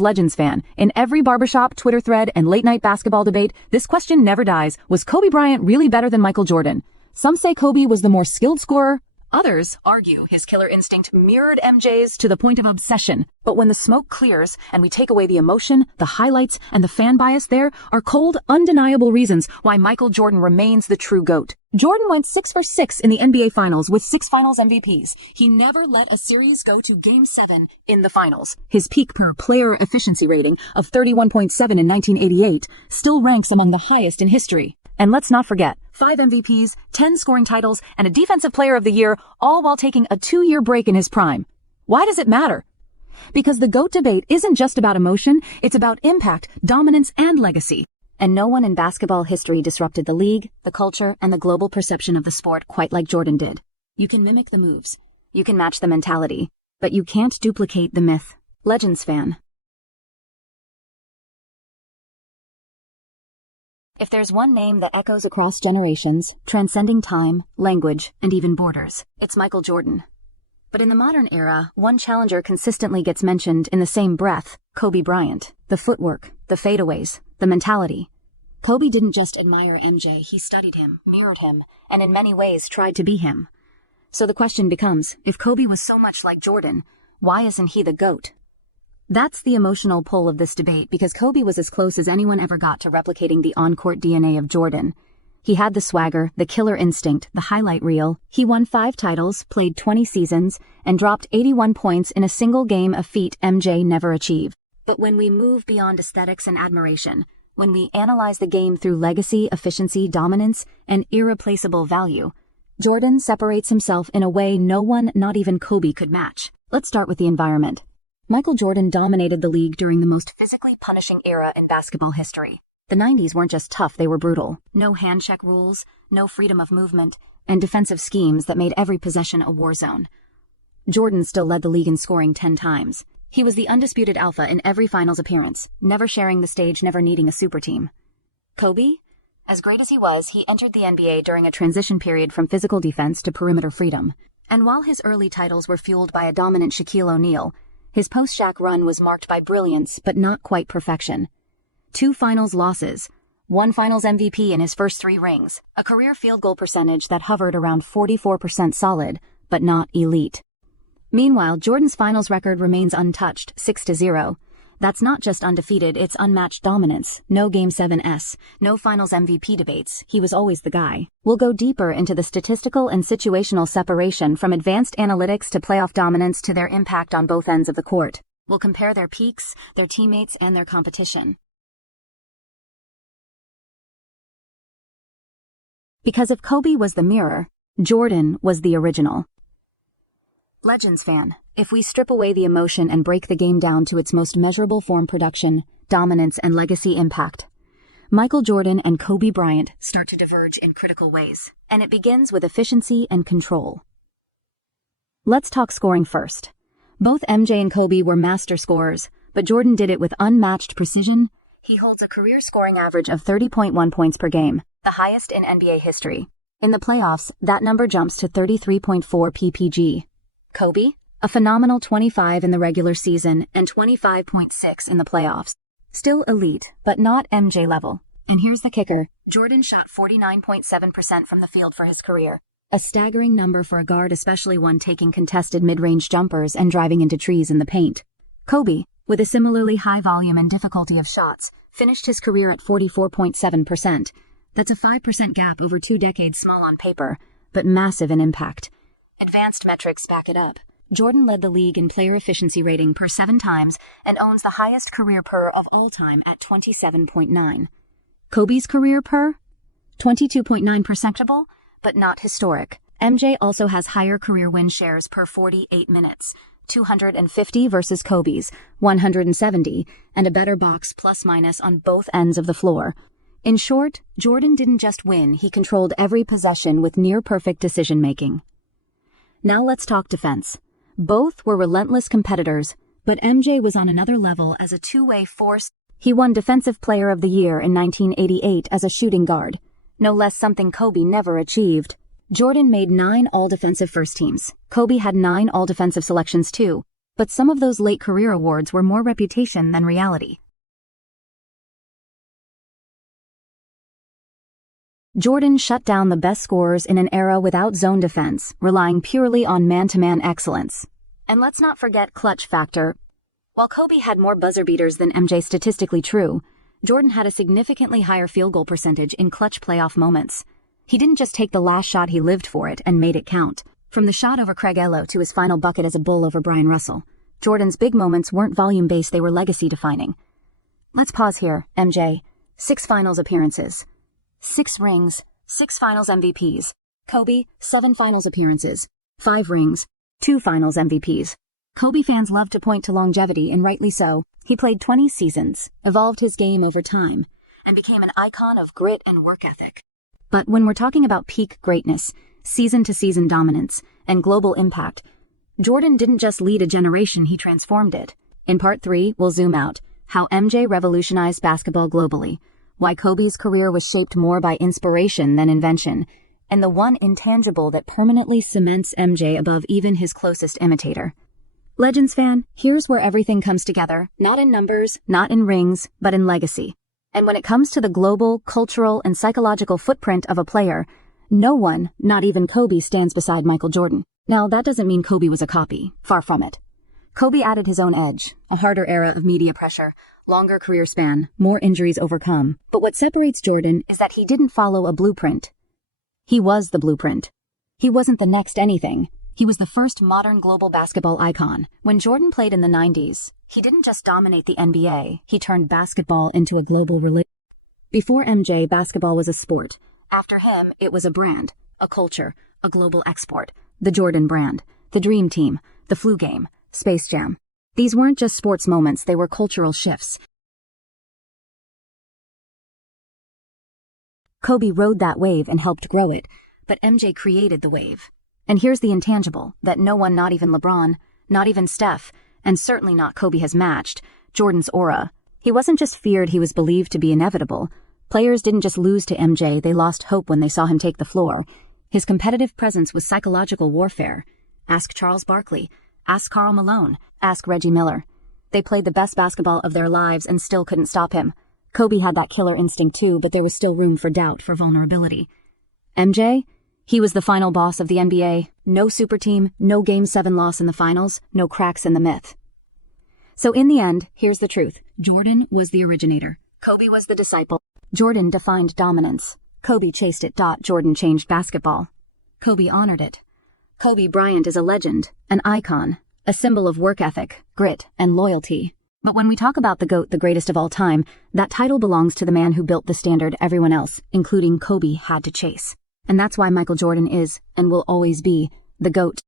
Legends fan. In every barbershop, Twitter thread, and late-night basketball debate, this question never dies. Was Kobe Bryant really better than Michael Jordan? Some say Kobe was the more skilled scorer. Others argue his killer instinct mirrored MJ's to the point of obsession. But when the smoke clears and we take away the emotion, the highlights, and the fan bias, there are cold, undeniable reasons why Michael Jordan remains the true GOAT. Jordan went 6 for 6 in the NBA Finals with 6 Finals MVPs. He never let a series go to Game 7 in the Finals. His peak per player efficiency rating of 31.7 in 1988 still ranks among the highest in history. And let's not forget, 5 MVPs, 10 scoring titles, and a Defensive Player of the Year, all while taking a 2-year break in his prime. Why does it matter? Because the GOAT debate isn't just about emotion, it's about impact, dominance, and legacy. And no one in basketball history disrupted the league, the culture, and the global perception of the sport quite like Jordan did. You can mimic the moves, you can match the mentality, but you can't duplicate the myth. Legends fan. If there's one name that echoes across generations, transcending time, language, and even borders, it's Michael Jordan. But in the modern era, one challenger consistently gets mentioned in the same breath: Kobe Bryant. The footwork, the fadeaways, the mentality. Kobe didn't just admire MJ, he studied him, mirrored him, and in many ways tried to be him. So the question becomes, if Kobe was so much like Jordan, why isn't he the GOAT? That's the emotional pull of this debate, because Kobe was as close as anyone ever got to replicating the on-court DNA of Jordan. He had the swagger, the killer instinct, the highlight reel. He won 5 titles, played 20 seasons, and dropped 81 points in a single game, a feat MJ never achieved. But when we move beyond aesthetics and admiration, when we analyze the game through legacy, efficiency, dominance, and irreplaceable value, Jordan separates himself in a way no one, not even Kobe, could match. Let's start with the environment. Michael Jordan dominated the league during the most physically punishing era in basketball history. The 90s weren't just tough, they were brutal. No hand-check rules, no freedom of movement, and defensive schemes that made every possession a war zone. Jordan still led the league in scoring 10 times. He was the undisputed alpha in every finals appearance, never sharing the stage, never needing a super team. Kobe? As great as he was, he entered the NBA during a transition period from physical defense to perimeter freedom. And while his early titles were fueled by a dominant Shaquille O'Neal, his post-Shaq run was marked by brilliance, but not quite perfection. 2 finals losses, 1 finals MVP in his first 3 rings, a career field goal percentage that hovered around 44% solid, but not elite. Meanwhile, Jordan's finals record remains untouched, 6-0. That's not just undefeated, it's unmatched dominance. No Game 7s, no finals MVP debates. He was always the guy. We'll go deeper into the statistical and situational separation, from advanced analytics to playoff dominance to their impact on both ends of the court. We'll compare their peaks, their teammates, and their competition. Because if Kobe was the mirror, Jordan was the original. Legends fan, if we strip away the emotion and break the game down to its most measurable form: production, dominance, and legacy impact, Michael Jordan and Kobe Bryant start to diverge in critical ways, and it begins with efficiency and control. Let's talk scoring first. Both MJ and Kobe were master scorers, but Jordan did it with unmatched precision. He holds a career scoring average of 30.1 points per game, the highest in NBA history. In the playoffs, that number jumps to 33.4 ppg. Kobe, a phenomenal 25 in the regular season and 25.6 in the playoffs. Still elite, but not MJ level. And here's the kicker: Jordan shot 49.7% from the field for his career. A staggering number for a guard, especially one taking contested mid-range jumpers and driving into trees in the paint. Kobe, with a similarly high volume and difficulty of shots, finished his career at 44.7%. That's a 5% gap over 2 decades, small on paper, but massive in impact. Advanced metrics back it up. Jordan led the league in player efficiency rating per 7 times and owns the highest career per of all time at 27.9. Kobe's career per? 22.9 percentable, but not historic. MJ also has higher career win shares per 48 minutes, 250 versus Kobe's 170, and a better box plus-minus on both ends of the floor. In short, Jordan didn't just win, he controlled every possession with near-perfect decision-making. Now let's talk defense. Both were relentless competitors, but MJ was on another level as a two-way force. He won Defensive Player of the Year in 1988 as a shooting guard, no less something Kobe never achieved. Jordan made 9 all-defensive first teams. Kobe had 9 all-defensive selections too. But some of those late career awards were more reputation than reality. Jordan shut down the best scorers in an era without zone defense, relying purely on man-to-man excellence. And let's not forget clutch factor. While Kobe had more buzzer beaters than MJ, statistically true, Jordan had a significantly higher field goal percentage in clutch playoff moments. He didn't just take the last shot, he lived for it and made it count. From the shot over Craig Ello to his final bucket as a Bull over Brian Russell, Jordan's big moments weren't volume-based, they were legacy-defining. Let's pause here. MJ, 6 finals appearances, 6 rings, 6 finals MVPs. Kobe, 7 finals appearances, 5 rings, 2 finals MVPs. Kobe fans love to point to longevity, and rightly so. He played 20 seasons, evolved his game over time, and became an icon of grit and work ethic. But when we're talking about peak greatness, season-to-season dominance, and global impact, Jordan didn't just lead a generation, he transformed it. In Part 3, we'll zoom out, how MJ revolutionized basketball globally, why Kobe's career was shaped more by inspiration than invention, and the one intangible that permanently cements MJ above even his closest imitator. Legends fan, here's where everything comes together, not in numbers, not in rings, but in legacy. And when it comes to the global, cultural, and psychological footprint of a player, no one, not even Kobe, stands beside Michael Jordan. Now, that doesn't mean Kobe was a copy. Far from it. Kobe added his own edge, a harder era of media pressure, longer career span, more injuries overcome. But what separates Jordan is that he didn't follow a blueprint. He was the blueprint. He wasn't the next anything. He was the first modern global basketball icon. When Jordan played in the 90s, he didn't just dominate the NBA, he turned basketball into a global religion. Before MJ, basketball was a sport. After him, it was a brand, a culture, a global export. The Jordan brand, the Dream Team, the Flu Game, Space Jam. These weren't just sports moments, they were cultural shifts. Kobe rode that wave and helped grow it, but MJ created the wave. And here's the intangible that no one, not even LeBron, not even Steph, and certainly not Kobe, has matched: Jordan's aura. He wasn't just feared, he was believed to be inevitable. Players didn't just lose to MJ, they lost hope when they saw him take the floor. His competitive presence was psychological warfare. Ask Charles Barkley, ask Karl Malone, ask Reggie Miller. They played the best basketball of their lives and still couldn't stop him. Kobe had that killer instinct too, but there was still room for doubt, for vulnerability. MJ? He was the final boss of the NBA. No super team, no Game 7 loss in the finals, no cracks in the myth. So in the end, here's the truth. Jordan was the originator. Kobe was the disciple. Jordan defined dominance. Kobe chased it. Jordan changed basketball. Kobe honored it. Kobe Bryant is a legend, an icon, a symbol of work ethic, grit, and loyalty. But when we talk about the GOAT, the greatest of all time, that title belongs to the man who built the standard everyone else, including Kobe, had to chase. And that's why Michael Jordan is, and will always be, the GOAT.